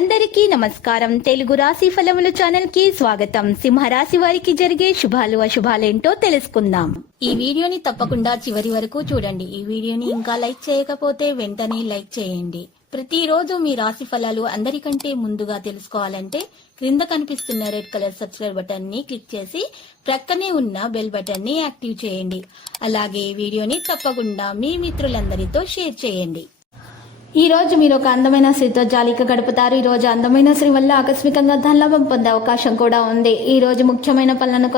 అందరికీ నమస్కారం. తెలుగు రాశి ఫలముల ఛానల్ కి స్వాగతం. సింహరాశి వారికి జరిగే శుభాలు అశుభాలేంటో తెలుసుకుందాం. ఈ వీడియోని తప్పకుండా చివరి వరకు చూడండి. ఈ వీడియోని ఇంకా లైక్ చేయకపోతే వెంటనే లైక్ చేయండి. ప్రతిరోజు మీ రాశి ఫలాలు అందరికంటే ముందుగా తెలుసుకోవాలంటే క్రింద కనిపిస్తున్న రెడ్ కలర్ సబ్స్క్రైబ్ బటన్ ని క్లిక్ చేసి ప్రక్కనే ఉన్న బెల్ బటన్ ని యాక్టివ్ చేయండి. అలాగే ఈ వీడియోని తప్పకుండా మీ మిత్రులందరితో షేర్ చేయండి. ఈ రోజు మీరు ఒక అందమైన స్త్రీతో జాలీగా గడుపుతారు. ఈ రోజు అందమైన స్త్రీ వల్ల ఆకస్మికంగా ధనలాభం పొందే అవకాశం కూడా ఉంది. ఈ రోజు ముఖ్యమైన పనుల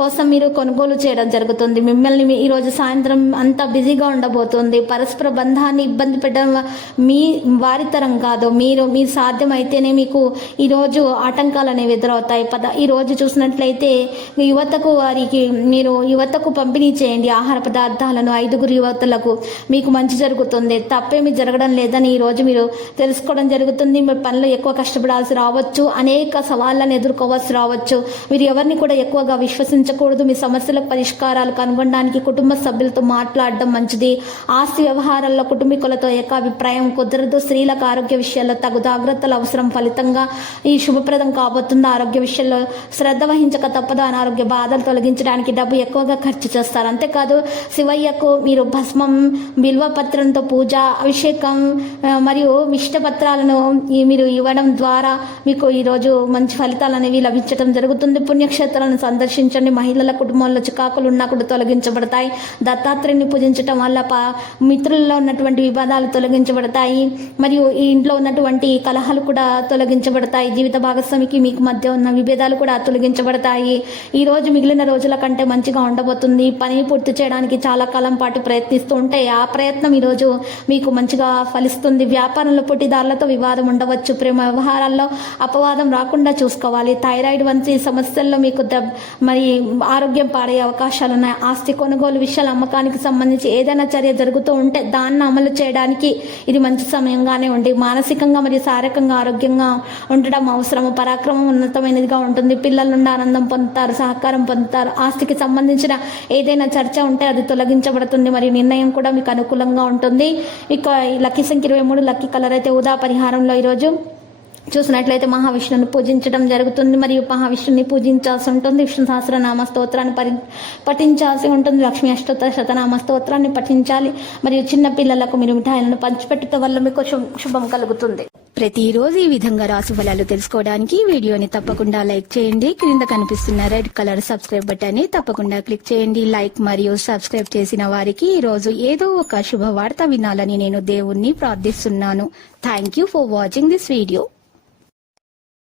కోసం మీరు కొనుగోలు చేయడం జరుగుతుంది. మిమ్మల్ని ఈ రోజు సాయంత్రం అంతా బిజీగా ఉండబోతుంది. పరస్పర బంధాన్ని ఇబ్బంది పెట్టడం మీ వారి తరం కాదు. మీ సాధ్యమైతేనే మీకు ఈ రోజు ఆటంకాలు అనేవి ఎదురవుతాయి. ఈ రోజు చూసినట్లయితే యువతకు పంపిణీ చేయండి ఆహార పదార్థాలను. 5 యువతులకు మీకు మంచి జరుగుతుంది. తప్పేమి జరగడం లేదు ఈ రోజు మీరు తెలుసుకోవడం జరుగుతుంది. మీ పనులు ఎక్కువ కష్టపడాల్సి రావచ్చు. అనేక సవాళ్లను ఎదుర్కోవాల్సి రావచ్చు. మీరు ఎవరిని కూడా ఎక్కువగా విశ్వసించకూడదు. మీ సమస్యలకు పరిష్కారాలు కనుగొనడానికి కుటుంబ సభ్యులతో మాట్లాడడం మంచిది. ఆస్తి వ్యవహారాల్లో కుటుంబీకులతో ఏకాభిప్రాయం కుదరదు. స్త్రీలకు ఆరోగ్య విషయాల్లో తగు జాగ్రత్తలు అవసరం. ఫలితంగా ఈ శుభప్రదం కాబోతుంది. ఆరోగ్య విషయంలో శ్రద్ధ వహించక తప్పదు. అనారోగ్య బాధలు తొలగించడానికి డబ్బు ఎక్కువగా ఖర్చు చేస్తారు. అంతేకాదు శివయ్యకు మీరు భస్మం, బిల్వపత్రంతో పూజ, అభిషేకం మరియు విష్ణుపత్రాలను మీరు ఇవ్వడం ద్వారా మీకు ఈరోజు మంచి ఫలితాలు అనేవి లభించడం జరుగుతుంది. పుణ్యక్షేత్రాలను సందర్శించండి. మహిళల కుటుంబంలో చికాకులు ఉన్నా కూడా తొలగించబడతాయి. దత్తాత్రేయుని పూజించడం వల్ల మిత్రుల్లో ఉన్నటువంటి వివాదాలు తొలగించబడతాయి. మరియు ఈ ఇంట్లో ఉన్నటువంటి కలహాలు కూడా తొలగించబడతాయి. జీవిత భాగస్వామికి మీకు మధ్య ఉన్న విభేదాలు కూడా తొలగించబడతాయి. ఈ రోజు మిగిలిన రోజుల కంటే మంచిగా ఉండబోతుంది. పని పూర్తి చేయడానికి చాలా కాలం పాటు ప్రయత్నిస్తూ ఉంటే ఆ ప్రయత్నం ఈరోజు మీకు మంచిగా ఫలిస్తుంది. వ్యాపారంలో పోటీదారులతో వివాదం ఉండవచ్చు. ప్రేమ వ్యవహారాల్లో అపవాదం రాకుండా చూసుకోవాలి. థైరాయిడ్ వంటి సమస్యల్లో మీకు మరి ఆరోగ్యం పాడే అవకాశాలు ఉన్నాయి. ఆస్తి కొనుగోలు విషయాల అమ్మకానికి సంబంధించి ఏదైనా చర్య జరుగుతూ ఉంటే దాన్ని అమలు చేయడానికి ఇది మంచి సమయంగానే ఉంది. మానసికంగా మరియు శారీరకంగా ఆరోగ్యంగా ఉండడం అవసరము. పరాక్రమం ఉన్నతమైనదిగా ఉంటుంది. పిల్లల నుండి ఆనందం పొందుతారు, సహకారం పొందుతారు. ఆస్తికి సంబంధించిన ఏదైనా చర్చ ఉంటే అది తొలగించబడుతుంది మరియు నిర్ణయం కూడా మీకు అనుకూలంగా ఉంటుంది. ఇక లక్కీ సంఖ్య 23, లక్కీ కలర్ అయితే ఊదా. పరిహారంలో ఈరోజు చూసినట్లయితే మహావిష్ణుని పూజించడం జరుగుతుంది మరియు మహావిష్ణుని పూజించాల్సి ఉంటుంది. విష్ణు సహస్రనామ స్తోత్రాన్ని పఠించాల్సి ఉంటుంది. లక్ష్మీ అష్టోత్తర శతనామ స్తోత్రాన్ని పఠించాలి. మరియు చిన్న పిల్లలకు మీరు మిఠాయిలను పంచిపెట్టడం వల్ల మీకు శుభం కలుగుతుంది. ప్రతిరోజు ఈ విధంగా రాశి ఫలాలు తెలుసుకోవడానికి వీడియోని తప్పకుండా లైక్ చేయండి. క్రింద కనిపిస్తున్న రెడ్ కలర్ సబ్స్క్రైబ్ బటన్ ని తప్పకుండా క్లిక్ చేయండి. లైక్ మరియు సబ్స్క్రైబ్ చేసిన వారికి ఈ రోజు ఏదో ఒక శుభవార్త వినాలని నేను దేవుణ్ణి ప్రార్థిస్తున్నాను. Thank you for watching this video.